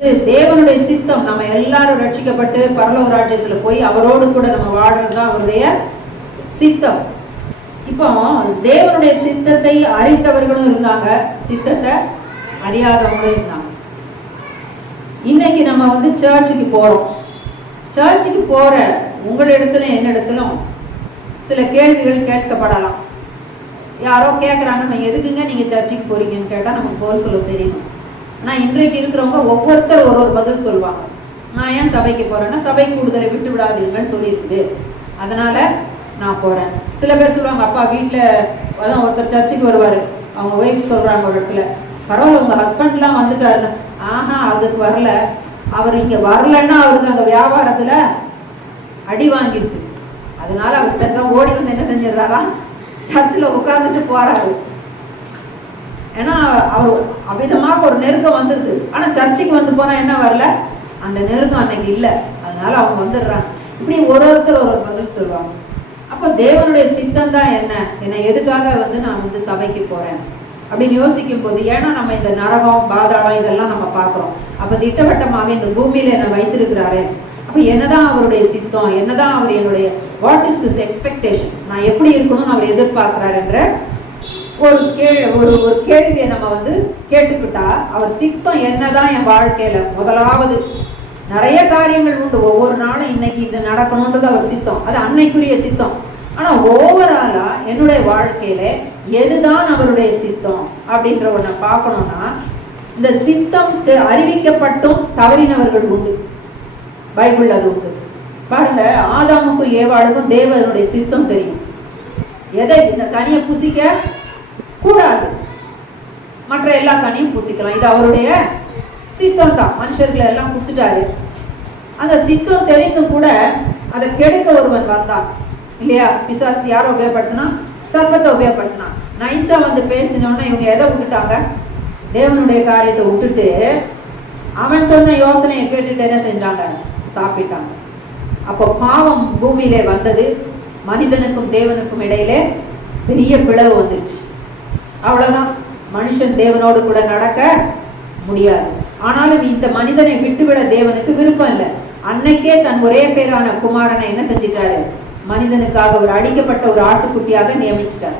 தேவனுடைய சித்தம் நம்ம எல்லாரும் ரட்சிக்கப்பட்டு பரலோக ராஜ்யத்துல போய் அவரோடு கூட நம்ம வாழ்றதுதான் அவருடைய சித்தம். இப்போ தேவனுடைய சித்தத்தை அறிந்தவர்களும் இருந்தாங்க, சித்தத்தை அறியாதவங்களும் இருந்தாங்க. இன்னைக்கு நம்ம சர்ச்சுக்கு போறோம். சர்ச்சுக்கு போற உங்களிடத்துல என்னிடத்திலும் சில கேள்விகள் கேட்கப்படலாம். யாரோ கேட்குறாங்க, நம்ம எதுக்குங்க நீங்க சர்ச்சுக்கு போறீங்கன்னு கேட்டா நமக்கு போல் சொல்ல தெரியணும். ஆனா இன்றைக்கு இருக்கிறவங்க ஒவ்வொருத்தர் ஒரு பதில் சொல்லுவாங்க. நான் ஏன் சபைக்கு போறேன்னா சபை கூடுதலை விட்டு விடாதீங்கன்னு சொல்லியிருக்குது, அதனால நான் போறேன். சில பேர் சொல்லுவாங்க, அப்பா வீட்டில் அதான் ஒருத்தர் சர்ச்சுக்கு வருவாரு, அவங்க ஒய்ஃப் சொல்றாங்க ஒரு இடத்துல, பரவாயில்ல உங்க ஹஸ்பண்ட்லாம் வந்துட்டாருன்னு. ஆஹா அதுக்கு வரல, அவர் இங்க வரலன்னா அவருக்கு அங்க வியாபாரத்துல அடி வாங்கிருக்கு, அதனால அவர் பேசாம ஓடி வந்து என்ன செஞ்சிடறாரா, சர்ச்சில் உட்கார்ந்துட்டு போறாரு. ஏன்னா அவர் அமிதமாக ஒரு நெருக்கம் வந்துருது. ஆனா சர்ச்சுக்கு போனா என்ன வரல, அந்த நெருக்கம் அன்னைக்கு இல்லை, அதனால அவங்க வந்துடுறாங்க. இப்படி ஒருத்தர் ஒரு பதில் சொல்லுவாங்க. அப்ப தேவனுடைய சித்தம் தான் என்ன எதுக்காக நான் சபைக்கு போறேன் அப்படின்னு யோசிக்கும் போது, ஏன்னா நம்ம இந்த நரகம் பாதாளம் இதெல்லாம் நம்ம பார்க்கிறோம். அப்ப திட்டவட்டமாக இந்த பூமியில என்ன வைத்திருக்கிறாரு, அப்ப என்னதான் அவருடைய சித்தம், என்னதான் அவர் என்னுடைய வாட் இஸ் திஸ் எக்ஸ்பெக்டேஷன், நான் எப்படி இருக்கணும்னு அவர் எதிர்பார்க்கிறார் என்ற ஒரு கேள்வியை நம்ம கேட்டுக்கிட்டா, அவர் சித்தம் என்னதான் என் வாழ்க்கையில, முதலாவது நிறைய காரியங்கள் உண்டு, ஒவ்வொரு நாளும் இன்னைக்கு இது நடக்கணும்ன்றது அவர் சித்தம், அது அன்னைக்குரிய சித்தம். ஆனா ஓவராலா என்னுடைய வாழ்க்கையில எதுதான் அவருடைய சித்தம் அப்படின்ற ஒன்ன பார்க்கணும்னா, இந்த சித்தம் அறிவிக்கப்பட்டும் தவறினவர்கள் உண்டு, பைபிள் அது உண்டு. பாருங்க, ஆதாமுக்கும் ஏவாளுக்கும் தேவனுடைய சித்தம் தெரியும். எதை இந்த கனியை புசிக்க கூடாது, மற்ற எல்லா கனியும் பூசிக்கலாம், இது அவருடைய சித்தம் தான். மனுஷர்களை எல்லாம் கொடுத்துட்டாரு. அந்த சித்தம் தெரிந்தும் கூட அதை கெடுக்க ஒருவன் வந்தான் இல்லையா. பிசாசு யாரை உபயோகப்படுத்தினா, சர்வத்தை உபயோகப்படுத்தினா. நைஸா பேசினோன்னா இவங்க எதை விட்டுட்டாங்க, தேவனுடைய காரியத்தை விட்டுட்டு அவன் சொன்ன யோசனையை கேட்டுட்டு என்ன செஞ்சாங்க, சாப்பிட்டாங்க. அப்போ பாவம் பூமியிலே வந்தது, மனிதனுக்கும் தேவனுக்கும் இடையிலே பெரிய பிளவு வந்துருச்சு. அவ்வளவுதான், மனுஷன் தேவனோடு கூட நடக்க முடியாது. ஆனாலும் இந்த மனிதனை விட்டுவிட தேவனுக்கு விருப்பம் இல்லை. அன்னைக்கே தன் ஒரே பேரான குமாரனை என்ன செஞ்சிட்டாரு, மனிதனுக்காக ஒரு அடிக்கப்பட்ட ஒரு ஆட்டுக்குட்டியாக நியமிச்சிட்டார்.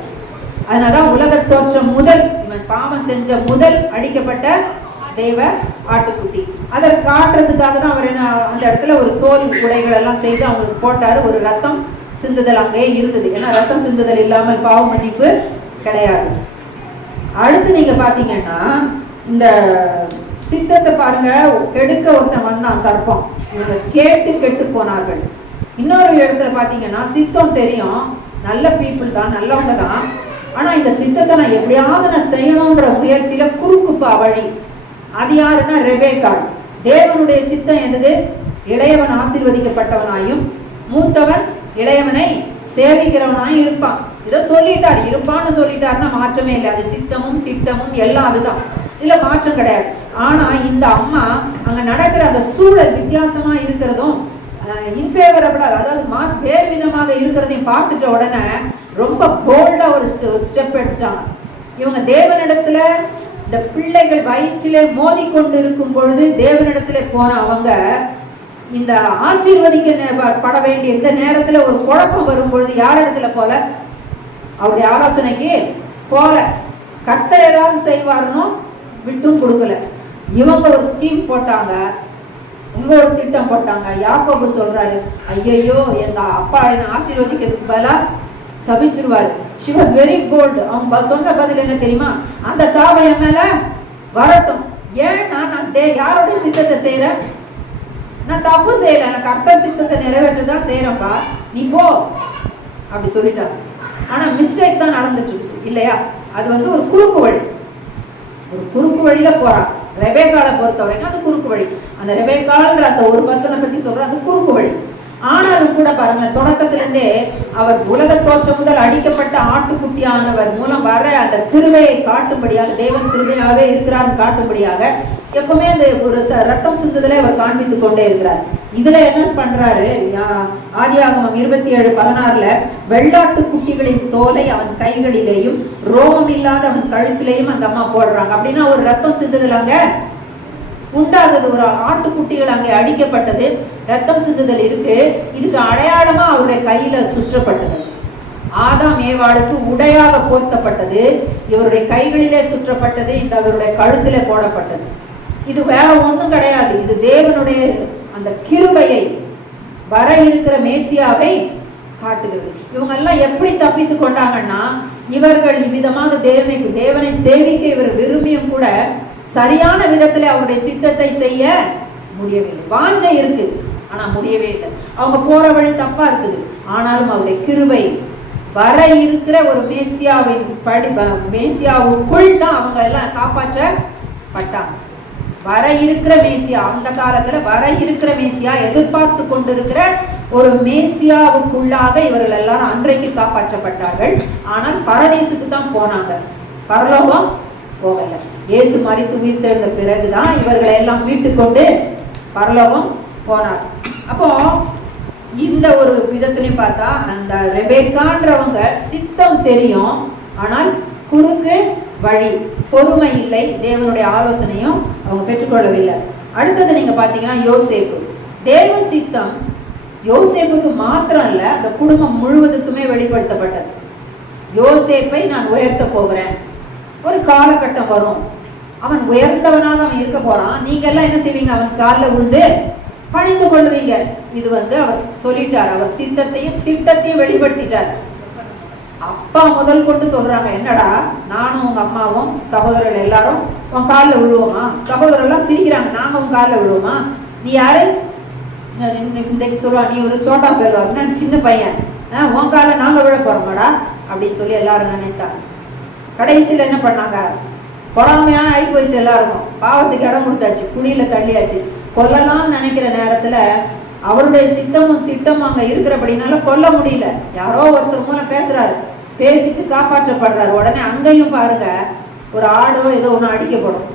அதனாலதான் உலக தோற்றம் முதல், இவன் பாவம் செஞ்ச முதல் அடிக்கப்பட்ட தேவ ஆட்டுக்குட்டி. அதை காட்டுறதுக்காக தான் அவர் என்ன அந்த இடத்துல ஒரு தோல் உடைகள் எல்லாம் செய்து அவங்களுக்கு போட்டாரு. ஒரு ரத்தம் சிந்துதல் அங்கே இருந்தது, ஏன்னா ரத்தம் சிந்துதல் இல்லாமல் பாவ மன்னிப்பு கிடையாது. அடுத்து நீங்க பாத்தீங்கன்னா இந்த சித்தத்தை பாருங்க, கெடுக்க ஒருத்தன் வந்தான் சர்ப்பம், இவங்க கேட்டு கெட்டு போனார்கள். இன்னொரு இடத்துல பாத்தீங்கன்னா சித்தம் தெரியும், நல்ல பீப்புள் தான், நல்லவங்க தான், ஆனா இந்த சித்தத்தை நான் எப்படியாவது நான் செய்யணும்ன்ற முயற்சியில குறுக்குப்பா வழி. அது யாருன்னா ரெபேக்காள். தேவனுடைய சித்தம் என்னது, இளையவன் ஆசீர்வதிக்கப்பட்டவனாயும் மூத்தவன் இளையவனை சேவிக்கிறவனாயும் இருப்பான். இதை சொல்லிட்டார், இருப்பான்னு சொல்லிட்டாருன்னா மாற்றமே இல்லை. அது சித்தமும் திட்டமும் எல்லாம் அதுதான், இதுல மாற்றம் கிடையாது. ஆனா இந்த அம்மா அங்க நடக்கிற அந்த சூழல் வித்தியாசமா இருக்கிறதும் இன்ஃபேவரபிளா, அதாவது வேறு விதமாக இருக்கிறதையும் பார்த்துட்ட உடனே ரொம்ப போல்டா ஒரு ஸ்டெப் எடுத்துட்டாங்க. இவங்க தேவனிடத்துல இந்த பிள்ளைகள் வயிற்றிலே மோதி கொண்டு இருக்கும் பொழுது தேவனிடத்துல போன அவங்க இந்த ஆசீர்வதிக்கப்பட வேண்டிய இந்த நேரத்துல ஒரு குழப்பம் வரும் பொழுது யாரிடத்துல போல, அவருடைய ஆலோசனைக்கு போல. கர்த்தர் ஏதாவது செய்வாருன்னு விட்டும் கொடுக்கல. இவங்க ஒரு ஸ்கீம் போட்டாங்க, இங்க ஒரு திட்டம் போட்டாங்க. யாக்கோபு சொல்றாரு, ஐயோ எங்க அப்பா என்ன ஆசீர்வதிக்கிறதுக்கு பதிலா சபிச்சிருவாரு. she was very bold. அவங்க சொன்ன பதில் என்ன தெரியுமா, அந்த சாபம் என் மேல வரட்டும், ஏன்னா நான் யாரோட சித்தத்தை செய்யறேன், நான் தப்பு செய்யல, நான் கர்த்தர் சித்தத்தை நிறைவேற்றதான் செய்யறேன்ப்பா, நீ போ அப்படி சொல்லிட்டாங்க. ஆனா மிஸ்டேக் தான் நடந்துட்டு இருக்கு இல்லையா. அது ஒரு குறுக்கு வழி, ஒரு குறுக்கு வழியில போறான். ரெபேக்காளை பொறுத்த வரைக்கும் அது குறுக்கு வழி. அந்த ரெபேக்காள்ன்ற அந்த ஒரு பர்சனை பத்தி சொல்ற அது குறுக்கு வழி. ஆனாலும் கூட பாருங்க, தொடக்கத்திலிருந்தே அவர் உலக தோற்றம் முதல் அடிக்கப்பட்ட ஆட்டுக்குட்டியானவர் மூலம் வர அந்த கிருபையை காட்டும்படியாக, தேவன் கிருபையாவே இருக்கிறார் காட்டும்படியாக எப்பவுமே அந்த ஒரு ரத்தம் சிந்துதலை அவர் காண்பித்துக் கொண்டே இருக்கிறார். இதுல என்ன பண்றாரு, ஆதியாகமம் 27:16 வெள்ளாட்டு குட்டிகளின் தோலை அவன் கைகளிலேயும் ரோமம் இல்லாத அவன் கழுத்திலேயும் அந்த அம்மா போடுறாங்க. அப்படின்னா ஒரு ரத்தம் சிந்துதல் அங்க உண்டாகுது. ஒரு ஆட்டுக்குட்டிகள் அங்கே அடிக்கப்பட்டது, ரத்தம் சிந்துதல் இருக்கு. இதுக்கு அடையாளமா அவருடைய கையில சுற்றப்பட்டது. ஆதாம் ஏவாளுக்கு உடையாக போர்த்தப்பட்டது, இவருடைய கைகளிலே சுற்றப்பட்டது, இந்த அவருடைய கழுத்திலே போடப்பட்டது. இது வேற ஒன்றும் கிடையாது. இது தேவனுடைய அந்த கிருபையை, வர இருக்கிற மேசியாவை காட்டுகிறது. இவங்க எல்லாம் எப்படி தப்பித்து கொண்டாங்கன்னா, இவர்கள் இவ்விதமாக தேவனை சேவிக்க இவர் விரும்பியும் கூட சரியான விதத்துல அவருடைய சித்தத்தை செய்ய முடியவில்லை. வாஞ்சை இருக்கு, ஆனா முடியவே இல்லை. அவங்க போற வழி தப்பா இருக்குது. ஆனாலும் அவருடைய கிருபை, வர இருக்கிற ஒரு மேசியாவின் மேசியாவுக்குள் தான் அவங்க எல்லாம் காப்பாற்றப்பட்டாங்க. வர இருக்கிற மேசியா, அந்த காலத்துல வர இருக்கிற மேசியா, எதிர்பார்த்து கொண்டிருக்கிற ஒரு மேசியாவுக்குள்ளாக இவர்கள் எல்லாரும் அன்றைக்கு காப்பாற்றப்பட்டார்கள். ஆனால் பரதேசுக்கு தான் போனாங்க, பரலோகம் போகல. இயேசு மரித்து உயிர்த்தெழுந்த பிறகுதான் இவர்களை எல்லாம் மீட்டு கொண்டு பரலோகம் போனார். அப்போ இந்த ஒரு விதத்திலையும் பார்த்தா, அந்த ரெபேக்கான்றவங்க சித்தம் தெரியும், ஆனால் குறுக்கு வழி, பொறுமை இல்லை, தேவனுடைய ஆலோசனையும் அவங்க பெற்றுக்கொள்ளவில்லை. அடுத்தது நீங்க பாத்தீங்கன்னா யோசேப்பு. தேவ சித்தம் யோசேப்புக்கு மாத்திரம் இல்ல, அந்த குடும்பம் முழுவதுக்குமே வெளிப்படுத்தப்பட்டது. யோசேப்பை நான் உயர்த்த போகிறேன், ஒரு காலகட்டம் வரும், அவன் உயர்ந்தவனாக அவன் இருக்க போறான், நீங்க எல்லாம் என்ன செய்வீங்க, அவன் காலில் விழுந்து பணிந்து கொள்வீங்க. இது அவர் சொல்லிட்டார், அவர் சித்தத்தையும் திட்டத்தையும் வெளிப்படுத்திட்டார். அப்பா முதல் கொண்டு சொல்றாங்க, என்னடா நானும் உங்க அம்மாவும் சகோதரர்கள் எல்லாரும் உன் காலில் விழுவோமா? சகோதரர் எல்லாம் சிரிக்கிறாங்க, நாங்க உன் காலில் விழுவோமா? நீ யாரு? இன்னைக்கு சொல்லுவா, நீ ஒரு சோட்டா போயிடுவா, சின்ன பையன், உன் கால நாங்க விழ போறோமாடா அப்படின்னு சொல்லி எல்லாரும் நினைத்தாங்க. கடைசியில் என்ன பண்ணாங்க, பொறாமையா ஆகி போயிடுச்சு. எல்லாருக்கும் பாவத்துக்கு இடம் கொடுத்தாச்சு, குடியில தள்ளியாச்சு. கொல்லலாம்னு நினைக்கிற நேரத்துல அவருடைய சித்தமும் திட்டமும் அங்க இருக்கிறபடினால கொல்ல முடியல. யாரோ ஒருத்தர் மூலம் பேசுறாரு, பேசிட்டு காப்பாற்றப்படுறாரு. உடனே அங்கேயும் பாருங்க, ஒரு ஆடோ ஏதோ ஒண்ணு அடிக்கப்படும்.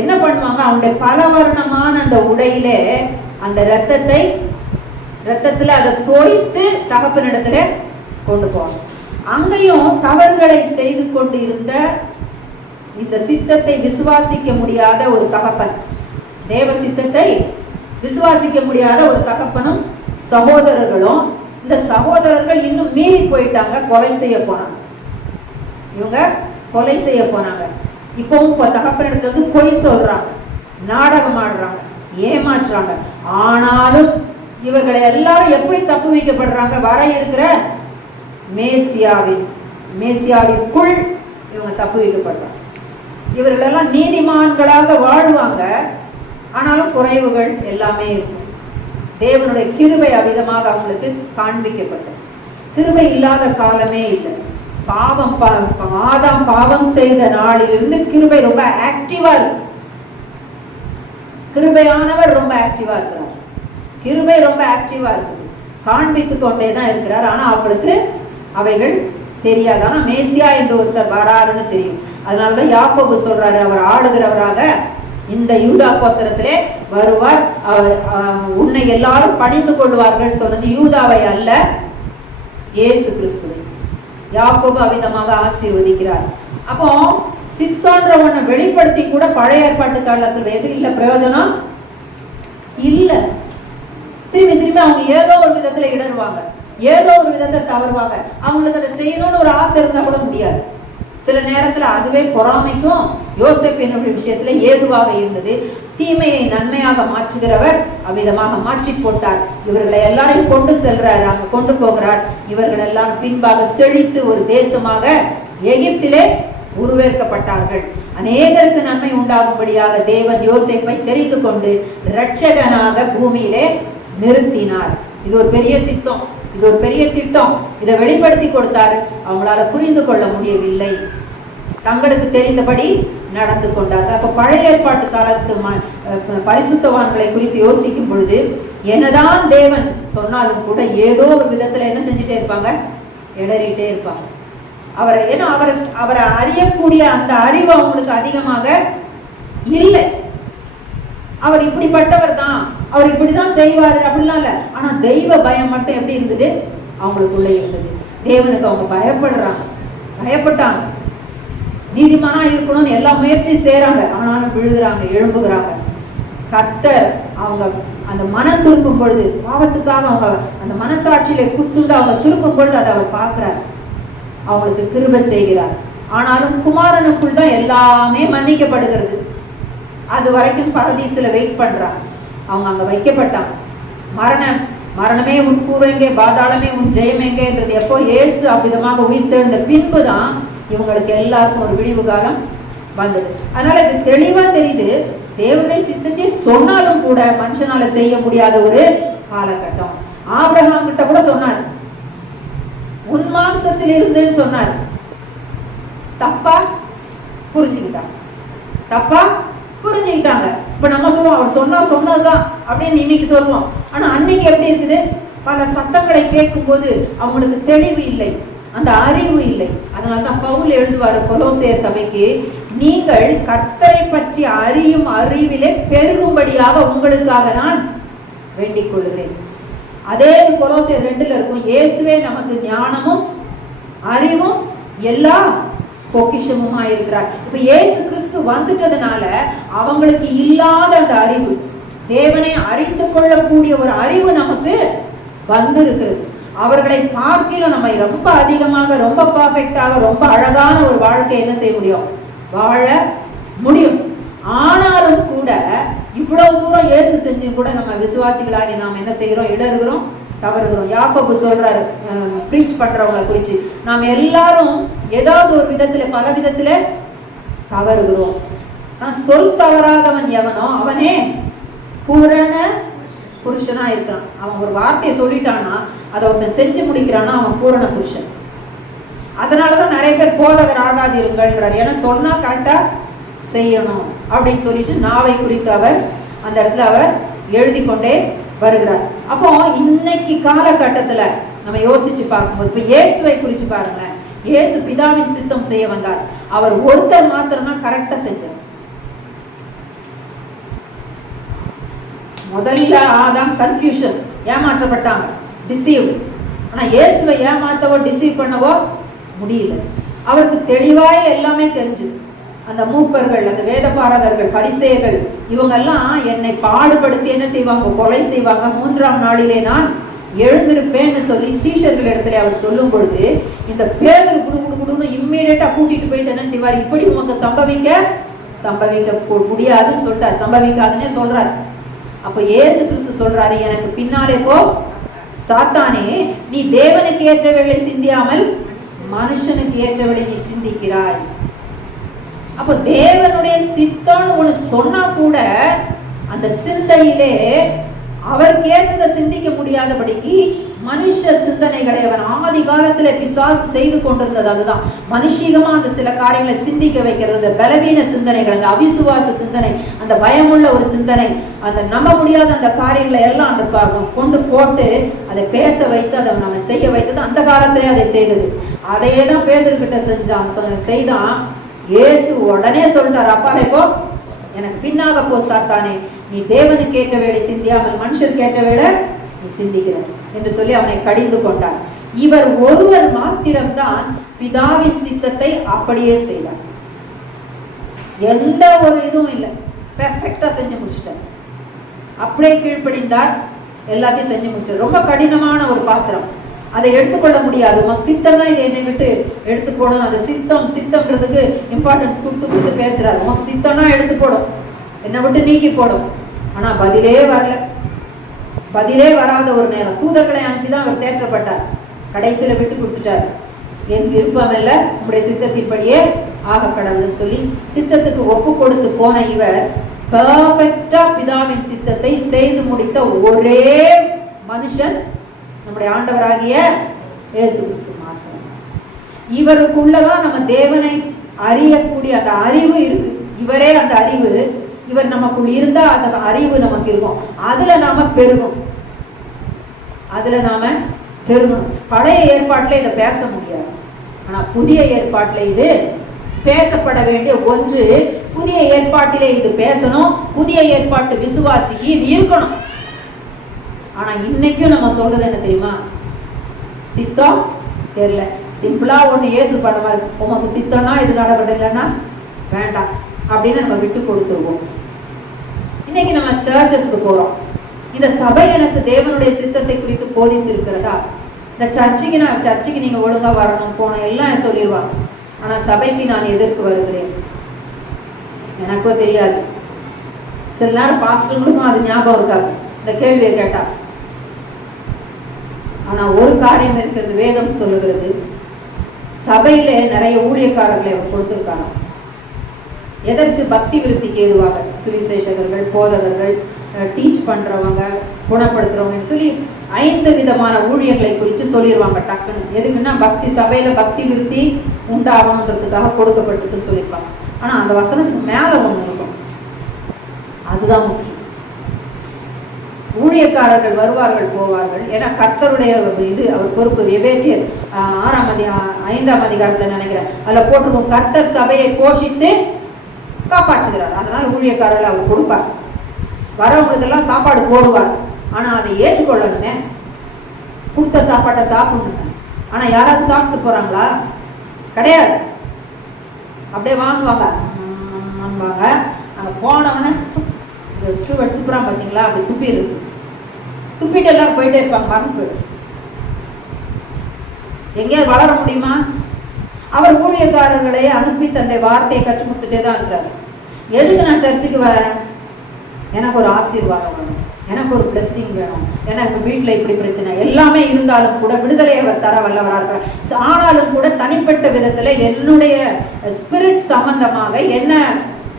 என்ன பண்ணுவாங்க, அவனுடைய பலவர்ணமான அந்த உடையிலே அந்த ரத்தத்துல அதை தோய்த்து தகப்பனிடத்துல கொண்டு போவாங்க. அங்கேயும் தவறுகளை செய்து கொண்டு இருந்த இந்த சித்தத்தை விசுவாசிக்க முடியாத ஒரு தகப்பன், தேவ சித்தத்தை விசுவாசிக்க முடியாத ஒரு தகப்பனும் சகோதரர்களும், இந்த சகோதரர்கள் இன்னும் மீறி போயிட்டாங்க, கொலை செய்ய போனாங்க. இவங்க கொலை செய்ய போனாங்க. இப்பவும் தகப்பனிடத்துல பொய் சொல்றாங்க, நாடகம் ஆடுறாங்க, ஏமாற்றுறாங்க. ஆனாலும் இவர்களை எல்லாரும் எப்படி தப்பு வைக்கப்படுறாங்க, வர இருக்கிற மேசியாவிற்குள் இவங்க தப்பு வைக்கப்படுறாங்க. இவர்கள் எல்லாம் நீதிமான்களாக வாழ்வாங்க, ஆனாலும் குறைவுகள் எல்லாமே இருக்கும். தேவனுடைய கிருபை அவிதமாக அவங்களுக்கு காண்பிக்கப்பட்டது. கிருபை இல்லாத காலமே இல்லை. ஆதாம் பாவம் செய்த நாளிலிருந்து கிருபை ரொம்ப ஆக்டிவா இருக்கு. கிருபையானவர் ரொம்ப ஆக்டிவா இருக்கிறார். கிருபை ரொம்ப ஆக்டிவா இருக்குது, காண்பித்து கொண்டே தான் இருக்கிறார். ஆனா அவங்களுக்கு அவைகள் தெரியாது. ஆனா மேசியா என்று ஒருத்தர் வராருன்னு தெரியும். அதனாலதான் யாக்கோபு சொல்றாரு, அவர் ஆளுகிறவராக இந்த யூதா கோத்திரத்திலே வருவார், உன்னை எல்லாரும் பணிந்து கொள்வார்கள் சொன்னது யூதாவை அல்ல, இயேசு கிறிஸ்துவை. யாக்கோபு அவிதமாக ஆசீர்வதிக்கிறார். அப்போ சித்தோன்ற ஒன்றை வெளிப்படுத்தி கூட பழைய ஏற்பாட்டு காலத்தில் எது இல்லை, பிரயோஜனம் இல்லை. திரும்பி அவங்க ஏதோ ஒரு விதத்துல இடருவாங்க, ஏதோ ஒரு விதத்தை தவறுவாங்க. அவங்களுக்கு அதை செய்யணும்னு ஒரு ஆசை இருந்தா கூட முடியாது. சில நேரத்துல அதுவே பொறாமைக்கும் யோசேப்பினுடைய விஷயத்துல ஏதுவாக இருந்தது. தீமையை நன்மையாக மாற்றுகிறவர் அவ்விதமாக மாற்றி போட்டார். இவர்களை எல்லாரையும் கொண்டு செல்றார், அங்க கொண்டு போகிறார். இவர்கள் எல்லாம் பின்பாக செழித்து ஒரு தேசமாக எகிப்திலே உருவேற்கப்பட்டார்கள். அநேகருக்கு நன்மை உண்டாகும்படியாக தேவன் யோசேப்பை தெரிந்து கொண்டு இரட்சகனாக பூமியிலே நிறுத்தினார். இது ஒரு பெரிய சித்தம், இது ஒரு பெரிய திட்டம். இதை வெளிப்படுத்தி கொடுத்தாரு. அவங்களால புரிந்து கொள்ள முடியவில்லை, தங்களுக்கு தெரிந்தபடி நடந்து கொண்டார்கள். அப்ப பழைய ஏற்பாட்டு காலத்து பரிசுத்தவான்களை குறித்து யோசிக்கும் பொழுது என்னதான் தேவன் சொன்னாலும் கூட ஏதோ ஒரு விதத்துல என்ன செஞ்சுட்டே இருப்பாங்க, இடறிட்டே இருப்பாங்க. அவரை அறியக்கூடிய அந்த அறிவு அவங்களுக்கு அதிகமாக இல்லை. அவர் இப்படிப்பட்டவர் தான், அவர் இப்படிதான் செய்வாரு அப்படிலாம் இல்ல. ஆனா தெய்வ பயம் மட்டும் எப்படி இருந்தது, அவங்களுக்குள்ள இருந்தது. தேவனுக்கு அவங்க பயப்பட்டாங்க. நீதிமானா இருக்கணும்னு எல்லா முயற்சி செய்யறாங்க, ஆனாலும் விழுகிறாங்க, எழும்புகிறாங்க. கர்த்தர் அவங்க அந்த மனம் திரும்பும் பொழுது, பாவத்துக்காக அவங்க அந்த மனசாட்சியில குத்துண்டு அவங்க திரும்பும் பொழுது அதை அவர் பார்க்கிறார், அவங்களுக்கு கிருபை செய்கிறார். ஆனாலும் குமாரனுக்குள் தான் எல்லாமே மன்னிக்கப்படுகிறது. அது வரைக்கும் பரதீசுல வெயிட் பண்றாங்க. அவங்க அங்க வைக்கப்பட்டாங்க. மரணமே உன் கூறெங்கே, பாதாளமே உன் ஜெயமெங்கேன்றது எப்போ இயேசு அவ்விதமாக உயிர்த்தெழுந்த பின்புதான் இவங்களுக்கு எல்லாருக்கும் ஒரு விடிவு காலம் வந்தது. அதனால இது தெளிவா தெரியுது, தேவனுடைய சித்தத்தை சொன்னாலும் கூட மனுஷனால செய்ய முடியாத ஒரு காலகட்டம். ஆபிரகாம் கிட்ட கூட சொன்னார், உன் மாம்சத்தில் இருந்துன்னு சொன்னார். தப்பா புரிஞ்சுக்கிட்டாங்க. இப்ப நம்ம சொல்லுவோம் அவர் சொன்னதுதான் அப்படின்னு இன்னைக்கு சொல்லுவோம். ஆனா அன்னைக்கு எப்படி இருக்குது, பல சத்தங்களை கேட்கும் போது அவங்களுக்கு தெளிவு இல்லை, அந்த அறிவு இல்லை. அதனாலதான் பவுல் எழுதுவாரு கொலோசேயர் சபைக்கு, நீங்கள் கர்த்தரை பற்றி அறியும் அறிவிலே பெருகும்படியாக உங்களுக்காக நான் வேண்டிக் கொள்கிறேன். அதே கொலோசேயர் 2 இருக்கும், இயேசுவே நமக்கு ஞானமும் அறிவும் எல்லா பொக்கிஷமுமா இருக்கிறார். இப்ப இயேசு கிறிஸ்து வந்துட்டதுனால அவங்களுக்கு இல்லாத அந்த அறிவு, தேவனை அறிந்து கொள்ளக்கூடிய ஒரு அறிவு நமக்கு வந்திருக்கிறது. அவர்களை பார்க்கிலும் நம்ம ரொம்ப அதிகமாக, ரொம்ப பர்ஃபெக்டாக, ரொம்ப அழகான ஒரு வாழ்க்கை என்ன செய்ய முடியும், வாழ முடியும். ஆனாலும் கூட இவ்வளவு தூரம் இயேசு செஞ்சு கூட நம்ம விசுவாசிகளாகி நாம் என்ன செய்கிறோம், இடறுகிறோம், தவறுகிறோம். யாக்கோபு சொல்றாரு பிரீச் பண்றவங்களை குறிச்சு, நாம் எல்லாரும் ஏதாவது ஒரு விதத்துல பல விதத்துல தவறுகிறோம். சொல் தவறாதவன் எவனோ அவனே பூரண புருஷனா இருக்கிறான். அவன் ஒரு வார்த்தையை சொல்லிட்டானா அதை ஒருத்தன் செஞ்சு முடிக்கிறானா அவன் பூரண புருஷன். அதனாலதான் நிறைய பேர் போதகர் ஆகாதிருங்கள்ன்றார். ஏன்னா சொன்னா கரெக்டா செய்யணும் அப்படின்னு சொல்லிட்டு நாவை குறித்து அவர் அந்த இடத்துல அவர் எழுதி கொண்டே வருகிறார். அப்போ இன்னைக்கு காலகட்டத்துல நம்ம யோசிச்சு பார்க்கும்போது, இப்ப இயேசுவை குறிச்சு பாருங்களேன். இயேசு பிதாவின் சித்தம் செய்ய வந்தார். அவர் ஒருத்தர் மாத்திரம் தான் கரெக்டா செஞ்சார். முதல்ல ஆதாம் கன்ஃபியூஷன், ஏமாற்றப்பட்டாங்க, டிசீவ். ஆனா இயேசுவை ஏமாத்தவோ டிசீவ் பண்ணவோ முடியல. அவருக்கு தெளிவாய் எல்லாமே தெரிஞ்சு. அந்த மூப்பர்கள், அந்த வேத பாரகர்கள், பரிசேயர்கள் இவங்கெல்லாம் என்னை பாடுபடுத்தி என்ன செய்வாங்க, கொலை செய்வாங்க, 3ஆம் நாளிலே நான் எழுந்திருப்பேன்னு சொல்லி சீஷர்கள் இடத்துல அவர் சொல்லும் பொழுது, இந்த பேர் குடுன்னு இம்மீடியட்டா கூட்டிட்டு போயிட்டு என்ன செய்வார், இப்படி உமக்கு சம்பவிக்க முடியாதுன்னு சொல்லிட்டார், சம்பவிக்காதுன்னே சொல்றாரு. அப்ப இயேசு கிறிஸ்து சொல்றாரு, எனக்கு பின்னாலே போ சாத்தானே, நீ தேவனுக்கு ஏற்றவர்களை சிந்தியாமல் மனுஷனுக்கு ஏற்றவர்களை நீ சிந்திக்கிறாய். அப்போ தேவனுடைய சித்தம்னு ஒண்ணு சொன்னா கூட அந்த சிந்தையிலே அவருக்கு ஏற்றதை சிந்திக்க முடியாதபடிக்கு மனுஷ சிந்தனைகளை அவன் ஆதி காலத்துல பிசாசு செய்து கொண்டிருந்தது. அதுதான் மனுஷீகமா அந்த சில காரியங்களை சிந்திக்க வைக்கிறது, அந்த பலவீன சிந்தனைகள், அந்த அவிசுவாச சிந்தனை, அந்த பயமுள்ள ஒரு சிந்தனை, அந்த நம்ப முடியாத அந்த காரியங்களை எல்லாம் அந்த கொண்டு போட்டு அதை பேச வைத்து அதை நம்ம செய்ய வைத்தது அந்த காலத்திலே அதை செய்தது. அதையே தான் பேதுருக்கிட்ட செய்தான். இயேசு உடனே சொல்லிட்டார், அப்பாலே போ, எனக்கு பின்னாக போ சாத்தானே, நீ தேவனுக்கு ஏற்ற வேலை சிந்தியாமல் மனுஷருக்கு ஏற்ற வேலை நீ சிந்திக்கிற என்று சொல்லி அவனை கடிந்து கொண்டார். இவர் ஒருவர் மாத்திரம்தான் பிதாவின் சித்தத்தை அப்படியே செய்தார். எந்த ஒரு இதுவும் இல்லை, பெர்ஃபெக்டா செஞ்சு முடிச்சிட்டார். அப்படியே கீழ்ப்படிந்தார், எல்லாத்தையும் செஞ்சு முடிச்சார். ரொம்ப கடினமான ஒரு பாத்திரம், அதை எடுத்துக்கொள்ள முடியாது. உனக்கு சித்தம்னா இதை என்னை விட்டு எடுத்து போடும். அந்த சித்தம்ன்றதுக்கு இம்பார்ட்டன்ஸ் கொடுத்து பேசுறாரு. உனக்கு சித்தம்னா எடுத்து போடும், என்னை விட்டு நீக்கி போடும். ஆனா பதிலே வராத ஒரு நேரம் தூதர்களை அனுப்பிதான் அவர் தேற்றப்பட்டார். கடைசியில விட்டு கொடுத்துட்டார். என் விருப்பம் இல்ல, உங்களுடைய சித்தத்தின்படியே ஆக கடவுள்னு சொல்லி சித்தத்துக்கு ஒப்பு கொடுத்து போன இவர் பெர்ஃபெக்ட்டா பிதாவின் சித்தத்தை செய்து முடித்த ஒரே மனுஷன் நம்முடைய ஆண்டவராகிய இயேசு கிறிஸ்து மாத்திரம். இவருக்குள்ளதான் நம்ம தேவனை அறியக்கூடிய அந்த அறிவு இருக்கு. இவரே அந்த அறிவு, இவர் நமக்குள் இருந்தா அந்த அறிவு நமக்கு இருக்கும். அதுல நாம பெருகும். பழைய ஏற்பாட்டுல இதை பேச முடியாது. ஆனா புதிய ஏற்பாட்டுல இது பேசப்பட வேண்டிய ஒன்று. புதிய ஏற்பாட்டிலே இது பேசணும். புதிய ஏற்பாட்டு விசுவாசிக்கு இது இருக்கணும். ஆனா இன்னைக்கும் நம்ம சொல்றது என்ன தெரியுமா, சித்தம் தெரியல, சிம்பிளா ஒண்ணு இயேசு பண்ண மாதிரி, உமக்கு சித்தம்னா இது நடக்கட்டும், இல்லைன்னா வேண்டாம் அப்படின்னு நம்ம விட்டு கொடுத்துருவோம். இன்னைக்கு நம்ம சர்ச்சஸ்க்கு போறோம். இந்த சபை எனக்கு தேவனுடைய சித்தத்தை குறித்து போதித்து இருக்கிறதா? இந்த சர்ச்சுக்கு நீங்க ஒழுங்கா வரணும் போனோம் எல்லாம் சொல்லிடுவாங்க. ஆனா சபைக்கு நான் எதற்கு வருகிறேன் எனக்கோ தெரியாது. சில நேரம் பாஸ்டர்களுக்கும் அது ஞாபகம் இருக்காது இந்த கேள்வியை கேட்டா. ஆனா ஒரு காரியம் இருக்கிறது, வேதம் சொல்லுகிறது, சபையில நிறைய ஊழியக்காரர்களை அவர் கொடுத்திருக்காங்க. எதற்கு? பக்தி விருத்திக்கு ஏதுவாக. சுவிசேஷகர்கள், போதகர்கள், டீச் பண்றவங்க, குணப்படுத்துறவங்கன்னு சொல்லி 5 விதமான ஊழியர்களை குறித்து சொல்லிடுவாங்க டக்குன்னு. எதுக்குன்னா பக்தி சபையில பக்தி விருத்தி உண்டாகணுன்றதுக்காக கொடுக்கப்பட்டிருக்குன்னு சொல்லியிருப்பாங்க. ஆனா அந்த வசனத்துக்கு மேல ஒண்ணு இருக்கும், அதுதான் முக்கியம். ஊழியக்காரர்கள் வருவார்கள் போவார்கள். ஏன்னா கர்த்தருடைய இது அவர் பொறுப்பு. எபேசியர் 5ஆம் அதிகாரத்துல நினைக்கிறேன் அதுல போட்டிருக்கும், கர்த்தர் சபையை போஷித்து காப்பாற்றுகிறார். அதனால ஊழியக்காரர்கள் அவர் கொடுப்பார், வரவங்களுக்கு எல்லாம் சாப்பாடு போடுவார். ஆனா அதை ஏற்றுக்கொள்ளணுமே, கொடுத்த சாப்பாட்டை சாப்பிடணுமே. ஆனா யாராவது சாப்பிட்டு போறாங்களா? கிடையாது. அப்படியே வாங்குவாங்க. அங்க போனவன ஸ்டூவர்ட் துப்புறான் பார்த்தீங்களா, அப்படி துப்பிடுது. துப்பிட்டு எல்லாரும் போயிட்டே இருப்பாங்க. மறந்து எங்கேயாவது வளர முடியுமா? அவர் ஊழியக்காரர்களை அனுப்பி தன்னுடைய வார்த்தையை கற்றுக் கொடுத்துட்டே தான் இருக்கிறார். எதுக்கு நான் சர்ச்சுக்கு வரேன்? எனக்கு ஒரு ஆசீர்வாதம் வேணும், எனக்கு ஒரு பிளெஸிங் வேணும், எனக்கு வீட்டில் இப்படி பிரச்சனை எல்லாமே இருந்தாலும் கூட விடுதலை அவர் தர வல்லவராக இருக்கிறார். ஆனாலும் கூட தனிப்பட்ட விதத்துல என்னுடைய ஸ்பிரிட் சம்பந்தமாக என்ன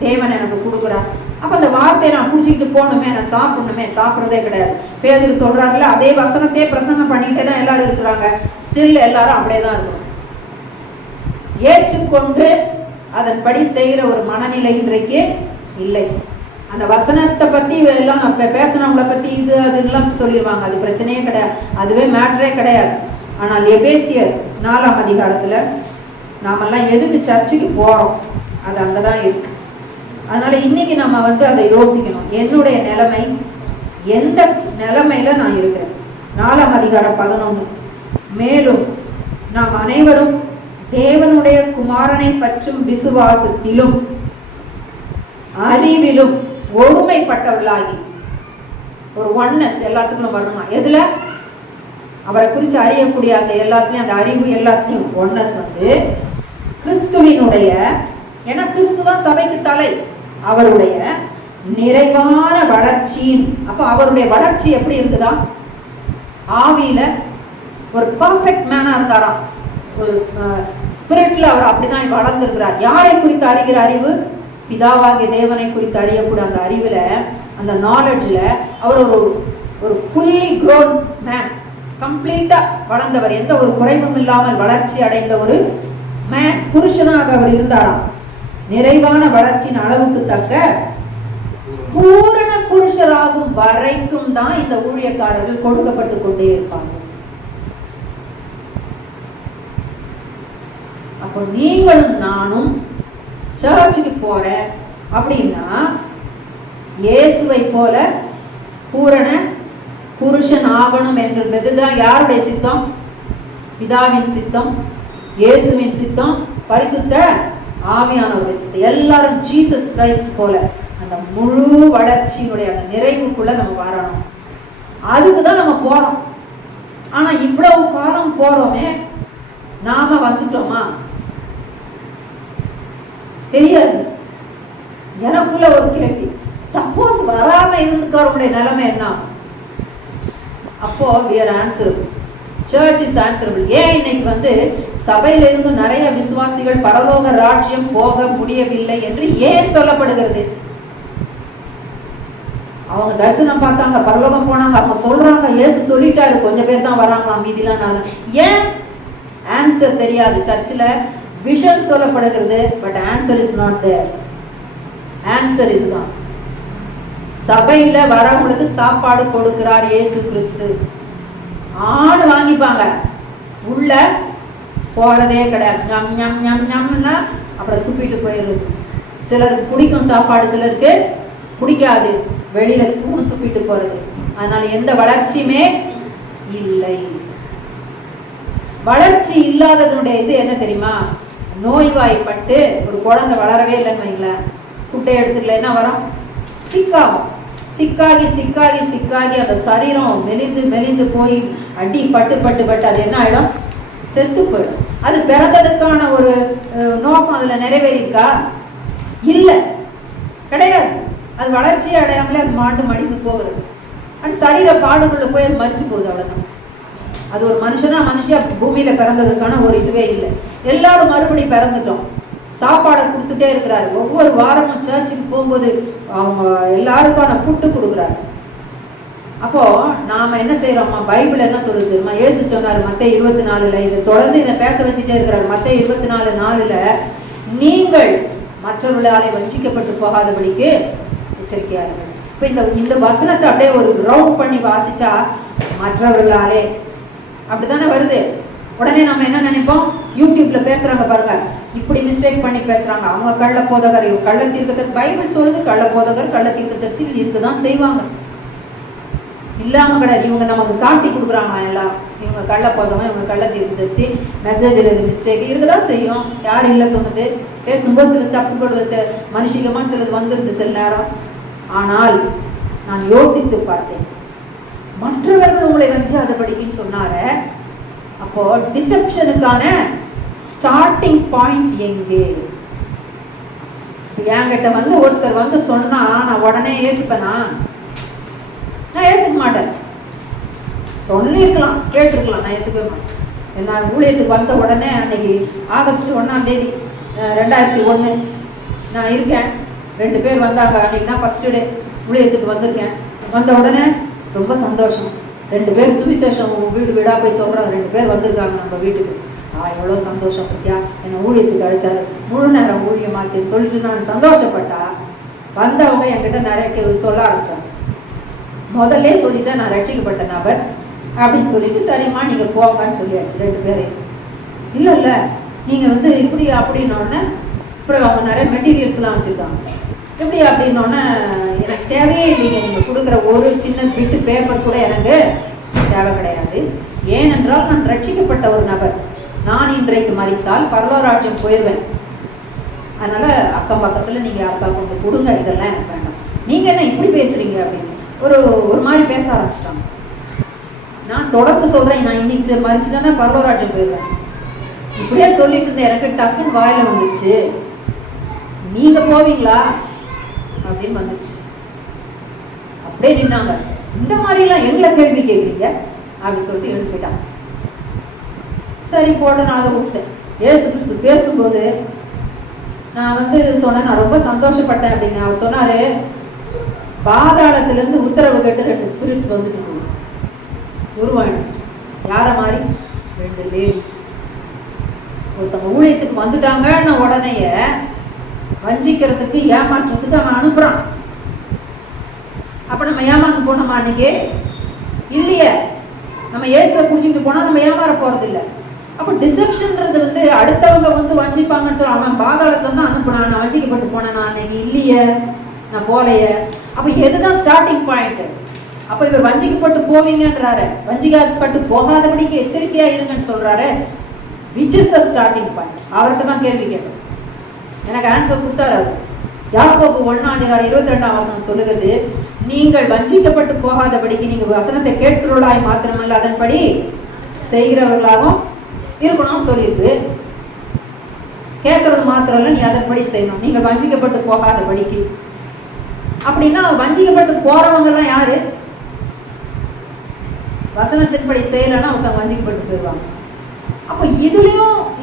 தேவன் எனக்கு கொடுக்குறார். அப்ப அந்த வார்த்தையை நான் புடிச்சுக்கிட்டு போகணுமே, நான் சாப்பிடணுமே. சாப்பிட்றதே கிடையாது. பேதுரு சொல்றாங்கல்ல, அதே வசனத்தையே பிரசங்கம் பண்ணிட்டே தான் எல்லாரும் இருக்கிறாங்க. ஸ்டில் எல்லாரும் அப்படியே தான் இருக்கணும். ஏற்றுக்கொண்டு அதன்படி செய்கிற ஒரு மனநிலை இன்றைக்கு இல்லை. அந்த வசனத்தை பத்தி எல்லாம் பேசினவங்களை பத்தி இது அதெல்லாம் சொல்லிடுவாங்க, அது பிரச்சனையே கிடையாது, அதுவே மேட்டரே கிடையாது. ஆனால் எபேசியர் 4ஆம் அதிகாரத்துல நாமெல்லாம் எதுக்கு சர்ச்சுக்கு போறோம், அது அங்கதான் இருக்கு. அதனால இன்னைக்கு நம்ம அதை யோசிக்கணும். என்னுடைய நிலைமை எந்த நிலைமையில நான் இருக்கிறேன்? 4ஆம் அதிகாரம் 11. மேலும் நாம் அனைவரும் தேவனுடைய குமாரனை பற்றும் விசுவாசத்திலும் அறிவிலும் ஒருமைப்பட்டவர்களாகி, ஒரு ஒன்னஸ் எல்லாத்துக்கும் வரணும். எதுல? அவரை குறித்து அறியக்கூடிய அந்த எல்லாத்துலயும், அந்த அறிவு எல்லாத்தையும் ஒன்னஸ் கிறிஸ்துவினுடைய, ஏன்னா கிறிஸ்து தான் சபைக்கு தலை, அவருடைய நிறைவான வளர்ச்சியின். அப்ப அவருடைய வளர்ச்சி எப்படி இருக்குதா? ஆவியில ஒரு பர்ஃபெக்ட் மேனா இருந்தாராம். ஒரு ஸ்பிரிட்ல அவர் அப்படிதான் வளர்ந்திருக்கிறார். யாரை குறித்து அறிகிற அறிவு? பிதாவாகிய தேவனை குறித்து அறியக்கூடிய அந்த அறிவுல, அந்த நாலேஜ்ல அவர் ஒரு ஃபுல்லி க்ரோன் மேன், கம்ப்ளீட்டா வளர்ந்தவர், எந்த ஒரு குறைவும் இல்லாமல் வளர்ச்சி அடைந்த ஒரு மேன், புருஷனாக அவர் இருந்தாராம். நிறைவான வளர்ச்சியின் அளவுக்கு தக்க பூரண புருஷராகும் வரைக்கும் தான் இந்த ஊழியக்காரர்கள் கொடுக்கப்பட்டு கொண்டே இருப்பாங்க. அப்போ நீங்களும் நானும் சர்ச்சுக்கு போறேன் அப்படின்னா இயேசுவை போல பூரண புருஷன் ஆகணும் என்பதுதான் யாருடைய சித்தம்? பிதாவின் சித்தம், இயேசுவின் சித்தம், பரிசுத்த ஆவியானவருடைய சித்தம். எல்லாரும் ஜீசஸ் கிரைஸ்ட் போல அந்த முழு வளர்ச்சியினுடைய அந்த நிறைவுக்குள்ள நம்ம வரணும். அதுக்குதான் நம்ம போறோம். ஆனா இவ்வளவு காலம் போறோமே, நாம வந்துட்டோமா தெரியாது. எனக்குள்ள ஒரு கேள்வி, சப்போஸ் வராம இருந்துக்கிறவங்களுடைய நிலைமை என்ன? அப்போ we are answerable. Church is answerable. ஏன் இன்னைக்கு சபையில இருந்து நிறைய விசுவாசிகள் பரலோக ராஜ்யம் போக முடியவில்லை என்று ஏன் சொல்லப்படுகிறது? அவங்க தரிசனம் பார்த்தாங்க, பரலோகம் போனாங்க, அவங்க சொல்றாங்க, இயேசு சொல்லிட்டாரு, கொஞ்சம் பேர் தான் வராங்க, மீதிலாம் நாங்க. ஏன்? ஆன்சர் தெரியாது. சர்ச்சில் விஷன் சொல்லப்படுகிறது, but answer is not there. Answer இதுதான், சபையில வரவங்களுக்கு சாப்பாடு கொடுக்கிறார் இயேசு கிறிஸ்து. ஆடு வாங்கிப்பாங்க, உள்ள போறதே கிடையாது. ஞம் ஞம் ஞம் ஞம்னா அப்புறம் துப்பிட்டு போயிடுது. சிலருக்கு பிடிக்கும் சாப்பாடு, சிலருக்கு பிடிக்காது, வெளியில தூணு துப்பிட்டு போறது. அதனால எந்த வளர்ச்சியுமே இல்லை. வளர்ச்சி இல்லாததுடைய இது என்ன தெரியுமா? நோய்வாய்ப்பட்டு ஒரு குழந்தை வளரவே இல்லைன்னு வைங்களேன், ஃபுட்டை எடுத்துக்கல, என்ன வரும்? சிக்காகும். சிக்காகி சிக்காகி சிக்காகி அந்த சரீரம் மெலிந்து மெலிந்து போய் அடி பட்டு பட்டு பட்டு அது என்ன ஆயிடும்? செத்து போயிடும். அது பிறந்ததுக்கான ஒரு நோக்கம் அதுல நிறைவேறிக்கா? இல்லை, கிடையாது. அது வளர்ச்சியை அடையாமலே அது மாண்டு மடிந்து போகிறது. அந்த சரீர பாடுக்குள்ள போய் அது மறிச்சு போகுது, அவ்வளவுதான். அது ஒரு மனுஷியா பூமியில பிறந்ததுக்கான ஒரு இதுவே இல்லை. எல்லாரும் மறுபடி பிறந்துட்டோம். சாப்பாடை கொடுத்துட்டே இருக்கிறாரு. ஒவ்வொரு வாரமும் சர்ச்சுக்கு போகும்போது அவங்க எல்லாருக்கான ஃபுட்டு கொடுக்குறாரு. அப்போ நாம என்ன செய்யறோம்மா? பைபிள் என்ன சொல்லுது? இயேசு சொன்னாரு மத்தேயு 24, இதை தொடர்ந்து இதை பேச வச்சுட்டே இருக்கிறாரு. மத்தேயு 24:4, நீங்கள் மற்றவர்களாலே வஞ்சிக்கப்பட்டு போகாதபடிக்கு எச்சரிக்கையா இருக்கு. இப்ப இந்த வசனத்தை அப்படியே ஒரு ரவுண்ட் பண்ணி வாசிச்சா மற்றவர்களாலே அப்படித்தானே வருது. உடனே நம்ம என்ன நினைப்போம்? யூடியூப்ல பேசுறாங்க பாருங்க, இப்படி மிஸ்டேக் பண்ணி பேசுறாங்க, அவங்க கள்ள போதகர், கள்ள தீர்க்கதரிசி. பைபிள் சொல்லுது கள்ள போதகர் கள்ள தீர்க்கதரிசிகள் இருக்குதான் செய்வாங்க, இல்லாம கிடையாது. இவங்க நமக்கு காட்டி கொடுக்குறாங்க எல்லாம், இவங்க கள்ள போதவங்க, இவங்க கள்ள தீர்க்கதரிசி, மெசேஜில் இது மிஸ்டேக் இருக்குதான் செய்யும். யார் இல்லை சொன்னது? பேசும்போது சில தப்புகள் மனுஷிகமா சிலது வந்துருது சில நேரம். ஆனால் நான் யோசித்து பார்த்தேன், மற்றவர்கள் உங்களை வச்சு அதை படிக்குன்னு சொன்னார, அப்போ டிசெப்ஷனுக்கான ஸ்டார்டிங் பாயிண்ட் எங்கே? என்கிட்ட வந்து ஒருத்தர் வந்து சொன்னா நான் உடனே ஏற்றுப்பேனா? நான் ஏற்றுக்க மாட்டேன். சொல்லிருக்கலாம், கேட்டிருக்கலாம், நான் ஏற்றுக்கவே மாட்டேன். நான் ஊழியத்துக்கு வந்த உடனே அன்னைக்கு ஆகஸ்ட் 1ஆம் தேதி 2001 நான் இருக்கேன். 2 பேர் வந்தாங்க. அன்னைக்கு தான் ஃபர்ஸ்ட் டே ஊழியத்துக்கு வந்திருக்கேன். வந்த உடனே ரொம்ப சந்தோஷம். 2 பேர் சுவிசேஷம் வீடு வீடா போய் சொல்றாங்க. 2 பேர் வந்திருக்காங்க நம்ம வீட்டுக்கு. எவ்வளோ சந்தோஷம் பத்தியா, என்னை ஊழியத்துக்கு அழைச்சாரு, முழு நேரம் ஊழியமாச்சுன்னு சொல்லிட்டு நான் சந்தோஷப்பட்டா, வந்தவங்க என்கிட்ட நிறைய சொல்ல ஆரம்பிச்சாங்க. முதல்ல சொல்லிட்டேன் நான் ரட்சிக்கப்பட்ட நபர் அப்படின்னு சொல்லிட்டு, சரிம்மா நீங்க போங்கன்னு சொல்லியாச்சு 2 பேரையும். இல்லை இல்லை நீங்க வந்து இப்படி அப்படின்னோடனே அப்புறம் அவங்க நிறைய மெட்டீரியல்ஸ்லாம் வச்சுருக்காங்க. எப்படி அப்படின்னோடனே எனக்கு தேவையே இல்லைங்க, நீங்கள் கொடுக்குற ஒரு சின்ன பிட்டு பேப்பர் கூட எனக்கு தேவை கிடையாது. ஏனென்றால் நான் ரட்சிக்கப்பட்ட ஒரு நபர். நான் இன்றைக்கு மறித்தால் பரலோராஜ்யம் போயிடுவேன். அதனால அக்கம் பக்கத்தில் நீங்கள் அக்கா கொண்டு கொடுங்க, இதெல்லாம் எனக்கு வேண்டாம். நீங்கள் என்ன இப்படி பேசுறீங்க அப்படின்னு ஒரு மாதிரி பேச ஆரம்பிச்சிட்டாங்க. நான் தொடர்ந்து சொல்கிறேன், நான் இன்னைக்கு மறிச்சுட்டேன்னா பரலோராஜ்யம் போயிடுவேன். இப்படியே சொல்லிட்டு இருந்தேன். எனக்கு டக்குன்னு வாயில வந்துச்சு, நீங்க போவீங்களா அப்படின்னு வந்துச்சு. அப்படியே நின்னாங்க. இந்த மாதிரிலாம் எங்களை கேள்வி கேட்குறீங்க அப்படி சொல்லிட்டு எழுப்பிட்டாங்க. சரி போட்டு நான் அதை விட்டுட்டேன். ஏசு கிறிஸ்து பேசும்போது நான் வந்து சொன்னேன், நான் ரொம்ப சந்தோஷப்பட்டேன் அப்படின்னு. அவர் சொன்னாரு, பாதாளத்திலிருந்து உத்தரவு கேட்டு 2 ஸ்பிரிட்ஸ் வந்துட்டு உருவாயிடும். யார மாதிரி? 2 லேடிஸ். ஒருத்தவங்க ஊழியத்துக்கு வந்துட்டாங்கன்னு உடனே வஞ்சிக்கிறதுக்கு ஏமாற்றுறதுக்கு அவன் அனுப்புறான். அப்ப நம்ம ஏமாந்து போனோமா? அன்னைக்கு இல்லையே. நம்ம இயேசுவை குடிச்சிட்டு போனா நம்ம ஏமாற போறது இல்லை. அப்போ டிசெப்ஷன்றது வந்து அடுத்தவங்க வந்து வஞ்சிப்பாங்கன்னு சொல்ல, அவன் பாதாளத்துல தான் அனுப்புனான், நான் வஞ்சிக்கப்பட்டு போனேன், நான் அன்னைக்கு இல்லையே, நான் போலையே. அப்ப எதுதான் ஸ்டார்டிங் பாயிண்ட்? அப்ப இவர் வஞ்சிக்கப்பட்டு போவீங்கன்றாரு, வஞ்சிக்கப்பட்டு போகாதபடிக்கு எச்சரிக்கையா இருங்கன்னு சொல்றாரு. Which is the starting point? அவர்கிட்ட தான் கேள்வி கேட்கும். எனக்கு ஆன்சர் கொடுத்தாரு அவர். யாக்கோபு 1:22 சொல்லுகிறது, நீங்கள் வஞ்சிக்கப்பட்டு போகாதபடிக்கு நீங்க வசனத்தை கேட்கிறவர்களாய் மாத்திரமல்ல அதன்படி செய்கிறவர்களாகவும் இருக்கணும்னு சொல்லியிருக்கு. கேட்கறது மாத்திரம் இல்லை, நீ அதன்படி செய்யணும், நீங்கள் வஞ்சிக்கப்பட்டு போகாதபடிக்கு. அப்படின்னா வஞ்சிக்கப்பட்டு போறவங்க எல்லாம் யாரு? வசனத்தின்படி செய்யலைன்னா ஒருத்தவங்க வஞ்சிக்கப்பட்டு போயிடுவாங்க. அப்போ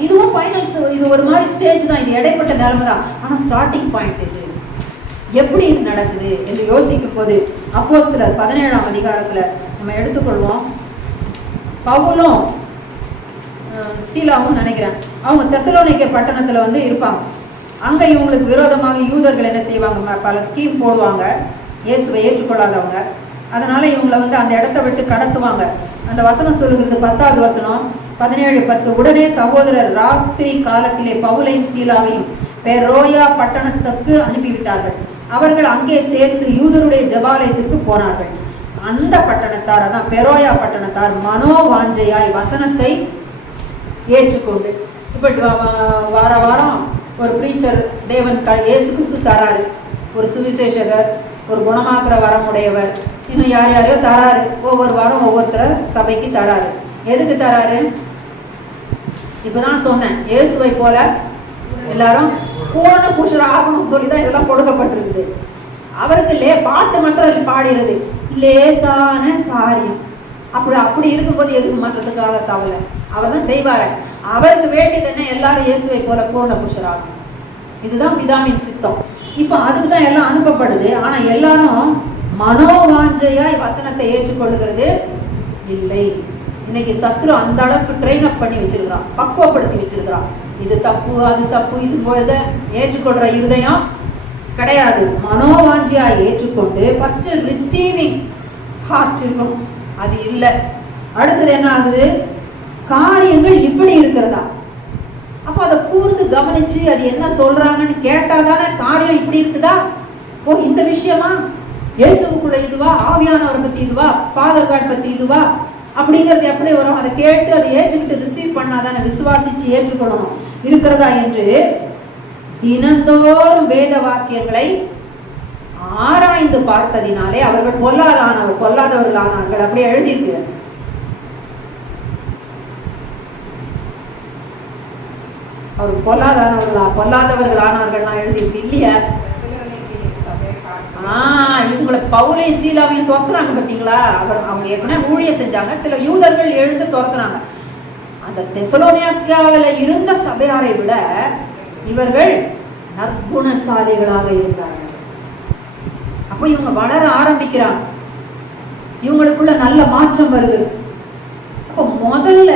இதுவும் ஃபைனல்ஸ், இது ஒரு மாதிரி ஸ்டேஜ் தான், இது இடைப்பட்ட நிலைமை தான். ஆனால் ஸ்டார்டிங் பாயிண்ட் இது எப்படி இது நடக்குது என்று யோசிக்கும் போது அப்போஸ்தலர் 17ஆம் அதிகாரத்துல நம்ம எடுத்துக்கொள்வோம். பவுலும் சீலாவும் நினைக்கிறேன், அவங்க தெசலோனிக்கே பட்டணத்துல வந்து இருப்பாங்க. அங்க இவங்களுக்கு விரோதமாக யூதர்கள் என்ன செய்வாங்க? பல ஸ்கீம் போடுவாங்க, இயேசுவை ஏற்றுக்கொள்ளாதவங்க. அதனால இவங்களை வந்து அந்த இடத்த விட்டு கடத்துவாங்க. அந்த வசனம் சொல்லுகிறது 10வது வசனம் 17:10, உடனே சகோதரர் ராத்திரி காலத்திலே பவுலையும் சீலாவையும் பெரோயா பட்டணத்துக்கு அனுப்பிவிட்டார்கள். அவர்கள் அங்கே சேர்த்து யூதருடைய ஜபாலயத்துக்கு போனார்கள். அந்த பட்டணத்தார், அதான் பெரோயா பட்டணத்தார், மனோவாஞ்சையாய் வசனத்தை ஏற்றுக்கொண்டு, இப்ப வார வாரம் ஒரு பிரீச்சர் தேவன் இயேசு கிறிஸ்து தராரு, ஒரு சுவிசேஷகர் ஒரு குணமாக்குற வரமுடையவர், இன்னும் யார் யாரையோ தராரு. ஒவ்வொரு வாரம் ஒவ்வொருத்தர சபைக்கு தராரு. எதுக்கு தராரு? இப்பதான் சொன்னேன், இயேசுவை போல எல்லாரும் பூரண புருஷர் ஆகணும்னு சொல்லிதான் இதெல்லாம் கொடுக்கப்பட்டிருக்குது. அவருக்கு பாட்டு மட்டும் பாடுகிறது லேசான காரியம். அப்படி இருக்கும்போது எதுக்கு மற்றதுக்காக கவலை? அவர் தான் செய்வாரு. அவருக்கு வேண்டியது என்ன? எல்லாரும் இயேசுவை போல பூரண புருஷர் ஆகணும். இதுதான் பிதாவின் சித்தம். இப்ப அதுக்கு தான் எல்லாம் அனுப்பப்படுது. ஆனா எல்லாரும் மனோவாஞ்சையாய் வசனத்தை ஏற்றுக்கொள்ளுகிறது இல்லை. இன்னைக்கு சத்ரு அந்த அளவுக்கு ட்ரெயின் அப் பண்ணி வச்சிருக்கிறான், பக்குவப்படுத்தி வச்சிருக்கிறான். இது தப்பு, அது தப்பு, இது போல ஏற்றுக்கொள்ற இருதயம் கிடையாது. மனோவாஞ்சியா ஏற்றுக்கொண்டு ஃபர்ஸ்ட் ரிசீவிங் ஹார்ட் இருக்கணும். அது இல்லை. அடுத்தது என்ன ஆகுது? காரியங்கள் இப்படி இருக்கிறதா? அப்ப அதை கூர்ந்து கவனிச்சு அது என்ன சொல்றாங்கன்னு கேட்டாதானே காரியம் இப்படி இருக்குதா? ஓ, இந்த விஷயமா? இயேசுக்குள்ள இதுவா? ஆவியானவரை பத்தி இதுவா? ஃபாதர் காட் பத்தி இதுவா? அப்படிங்கிறது எப்படி வரும்? அதை கேட்டு அதை ஏற்றுக்கிட்டு ரிசீவ் பண்ணாதானே விசுவாசிச்சு ஏற்றுக்கொள்ளணும் இருக்கிறதா என்று தினந்தோறும் வேத வாக்கியங்களை ஆராய்ந்து பார்த்ததினாலே அவர்கள் பொல்லாதவர்கள் ஆனார்கள். அப்படியே எழுதியிருக்கு. அவர் பொல்லாதவர்கள் ஆனார்கள் எழுதியிருக்கு இல்லையா? இவங்களை பவுலையும் சீலாவையும் துரத்துறாங்க பாத்தீங்களா? அவங்க ஏற்கனவே ஊழியம் செஞ்சாங்க. சில யூதர்கள் எழுந்து துரத்துறாங்க. அந்த தெசலோனியாவில் இருந்த சபையாரை விட இவர்கள் நற்குணசாலிகளாக இருந்தார்கள். அப்ப இவங்க வளர ஆரம்பிக்கிறாங்க. இவங்களுக்குள்ள நல்ல மாற்றம் வருது. அப்ப முதல்ல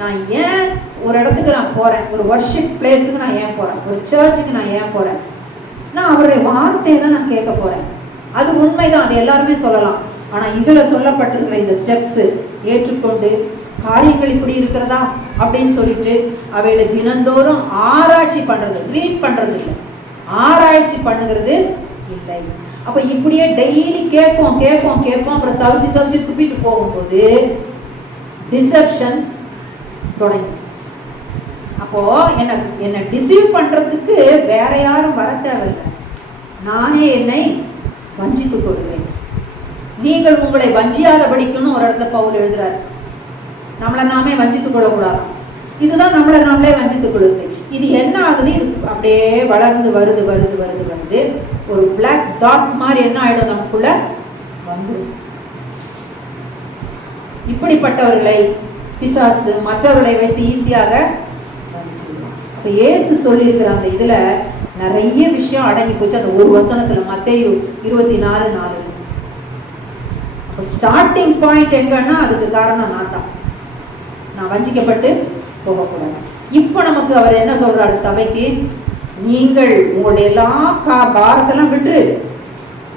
நான் ஏன் ஒரு இடத்துக்கு நான் போறேன், ஒரு வர்ஷிப் பிளேஸுக்கு நான் ஏன் போறேன், ஒரு சர்ச்சுக்கு நான் ஏன் போறேன்? நான் அவருடைய வார்த்தையை தான் நான் கேட்க போறேன். அது உண்மைதான், அது எல்லாருமே சொல்லலாம். ஆனா இதுல சொல்லப்பட்டிருக்கிற இந்த ஸ்டெப்ஸ் ஏற்றுக்கொண்டு காரியங்கள் இப்படி இருக்கிறதா அப்படின்னு சொல்லிட்டு அவையில தினந்தோறும் ஆராய்ச்சி பண்றது, ரீட் பண்றது இல்லை, ஆராய்ச்சி பண்ணுகிறது இல்லை. அப்ப இப்படியே டெய்லி கேட்போம், அப்புறம் சவிச்சு துப்பிட்டு போகும்போது டிசெப்ஷன் தொடங்கி. அப்போ என்ன டிசீவ் பண்றதுக்கு வேற யாரும் வர தேவையில்லை. நானே என்னை வஞ்சித்துக் கொள்கிறேன். நீங்கள் உங்களை வஞ்சியாதபடிக்குன்னு ஒரு இடத்துல பவுல் எழுதுறாரு. நம்மளை நாமே வஞ்சித்துக் கொள்ளக்கூடாது. இதுதான் நம்மளை நாமளே வஞ்சித்துக் கொள்ளுது. இது என்ன ஆகுது? இது அப்படியே வளர்ந்து வருது. ஒரு பிளாக் டாட் மாதிரி என்ன ஆயிடும் நமக்குள்ள வந்து. இப்படிப்பட்டவர்களை பிசாசு மற்றவர்களை வைத்து ஈஸியாக. அப்ப இயேசு சொல்லியிருக்கிற அந்த இதுல நிறைய விஷயம் அடங்கி போச்சு அந்த ஒரு வசனத்துல, மத்தேயு 24:4. ஸ்டார்டிங் பாயிண்ட் எங்கன்னா அதுக்கு காரணம் நான் வஞ்சிக்கப்பட்டு போகக்கூடாது. இப்ப நமக்கு அவர் என்ன சொல்றாரு சபைக்கு? நீங்கள் உங்களுடைய எல்லா பாரத்தெல்லாம் விட்டு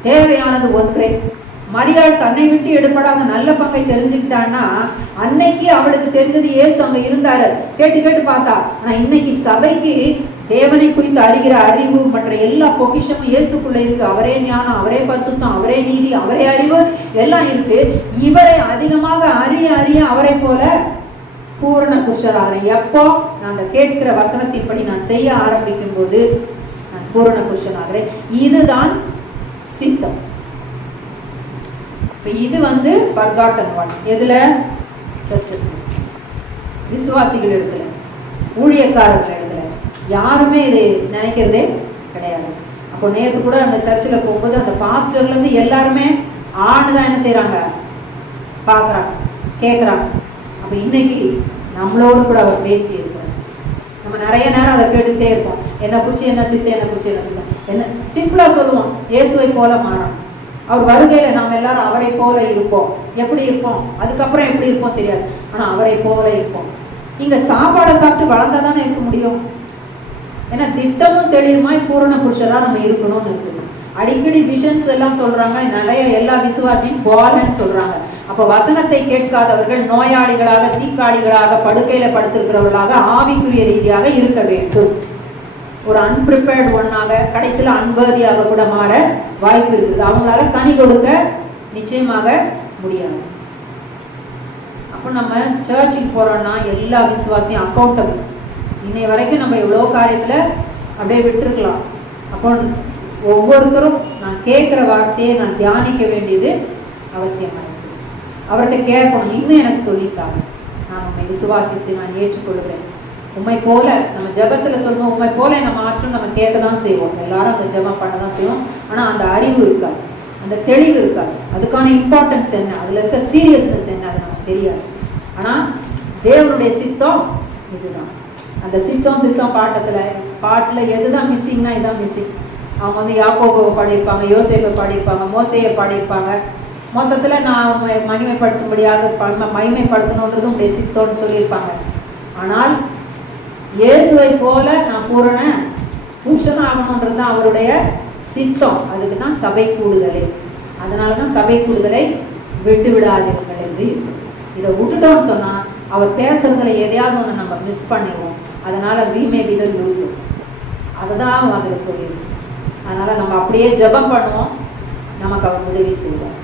தேவையானது ஒன்றே. மரியாள் தன்னை விட்டு எடுப்படாத நல்ல பங்கை தெரிஞ்சுக்கிட்டான்னா, அன்னைக்கு அவளுக்கு தெரிஞ்சது இயேசு அங்க இருந்தாரு, கேட்டு பார்த்தா. ஆனா இன்னைக்கு சபைக்கு தேவனை குறித்து அறிகிற அறிவு மற்ற எல்லா பொக்கிஷமும் இயேசுக்குள்ள இருக்கு. அவரே ஞானம், அவரே பரிசுத்தம், அவரே நீதி, அவரே அறிவு எல்லாம் இருக்கு. இவரை அதிகமாக அறிய அவரை போல பூரண புருஷராகிறேன். எப்போ நான் கேட்கிற வசனத்தின்படி நான் செய்ய ஆரம்பிக்கும் போது நான் பூரண புருஷனாகிறேன். இதுதான் சித்தம். இது forgotten one. எதுல? சர்ச்சஸ், விசுவாசிகள் இடத்துல, ஊழியக்காரர்கள் இடத்துல யாருமே இதை நினைக்கிறதே கிடையாது. அப்போ நேற்று கூட அந்த சர்ச்சில் போகும்போது அந்த பாஸ்டர்ல இருந்து எல்லாருமே ஆணுதான் என்ன செய்யறாங்க, பாக்குறாங்க, கேட்கறாங்க. அப்ப இன்னைக்கு நம்மளோடு கூட அவர் பேசி இருக்கிறார். நம்ம நிறைய நேரம் அதை கேட்டுட்டே இருப்போம். என்ன குறிச்சு என்ன சித்தம், என்ன சிம்பிளா சொல்லுவோம், இயேசுவை போல மாறணும். அவர் வருகையில நாம் எல்லாரும் அவரை போல இருப்போம். எப்படி இருப்போம், அதுக்கப்புறம் எப்படி இருப்போம் தெரியாது, ஆனா அவரை போல இருப்போம். இங்க சாப்பாடை சாப்பிட்டு வளர்ந்தாதானே இருக்க முடியும். ஏன்னா திட்டமும் தெளிவுமாய் பூரண புருஷரா நம்ம இருக்கணும்னு இருக்குது. அடிக்கடி விஷன்ஸ் எல்லாம் சொல்றாங்க, நிறைய எல்லா விசுவாசியும் போலன்னு சொல்றாங்க. அப்ப வசனத்தை கேட்காதவர்கள் நோயாளிகளாக, சீக்காளிகளாக, படுக்கையில படுத்திருக்கிறவர்களாக ஆவிக்குரிய ரீதியாக இருக்க வேண்டும். ஒரு அன்பிரிப்பேர்டு ஒன்னாக, கடைசியில அன்பதியாக கூட மாற வாய்ப்பு இருக்குது. அவங்களால கனி கொடுக்க நிச்சயமாக முடியாது. அப்போ நம்ம சர்ச்சுக்கு போறோம்னா எல்லா விசுவாசியும் அக்கௌண்டபிள். இன்னை வரைக்கும் நம்ம எவ்வளோ காரியத்துல அப்படியே விட்டுருக்கலாம். அப்போ ஒவ்வொருத்தரும் நான் கேட்குற வார்த்தையை நான் தியானிக்க வேண்டியது அவசியமாக இருக்குது. அவர்கிட்ட கேட்கணும், இன்னும் எனக்கு சொல்லித்தாங்க, நான் உண்மை விசுவாசித்து நான் ஏற்றுக்கொள்கிறேன். உண்மை போல நம்ம ஜபத்தில் சொல்லுவோம், உண்மை போல நம்ம ஆற்றும் நம்ம கேட்க தான் செய்வோம், எல்லாரும் அந்த ஜபம் பண்ண தான் செய்வோம். ஆனால் அந்த அறிவு இருக்காது, அந்த தெளிவு இருக்காது, அதுக்கான இம்பார்ட்டன்ஸ் என்ன, அதில் இருக்க சீரியஸ்னஸ் என்ன, அது நமக்கு தெரியாது. ஆனால் தேவனுடைய சித்தம் இதுதான். அந்த சித்தம் பாட்டில் எதுதான் மிஸ்ஸிங்னா இதுதான் மிஸ்ஸிங். அவங்க யாக்கோபை பாடியிருப்பாங்க, யோசேப்பை பாடியிருப்பாங்க, மோசையை பாடியிருப்பாங்க. மொத்தத்தில் நான் மகிமைப்படுத்தும்படியாக மகிமைப்படுத்தணுன்றது உடைய சித்தம்னு சொல்லியிருப்பாங்க. ஆனால் இயேசுவை போல நான் பூரண புருஷன் ஆகணுன்றது தான் அவருடைய சித்தம். அதுக்கு தான் சபை கூடுதலை. அதனால தான் சபை கூடுதலை விட்டு விடாதீர்கள் என்று இருக்கு. இதை விட்டுட்டோம்னு சொன்னால் அவர் பேசுறதுல எதையாவது ஒன்று நம்ம மிஸ் பண்ணிடுவோம். அதனால we may be the losers. அதுதான் அதில் சொல்லிடுவோம். அதனால நம்ம அப்படியே ஜெபம் பண்ணுவோம், நமக்கு அவர் உதவி செய்வோம்.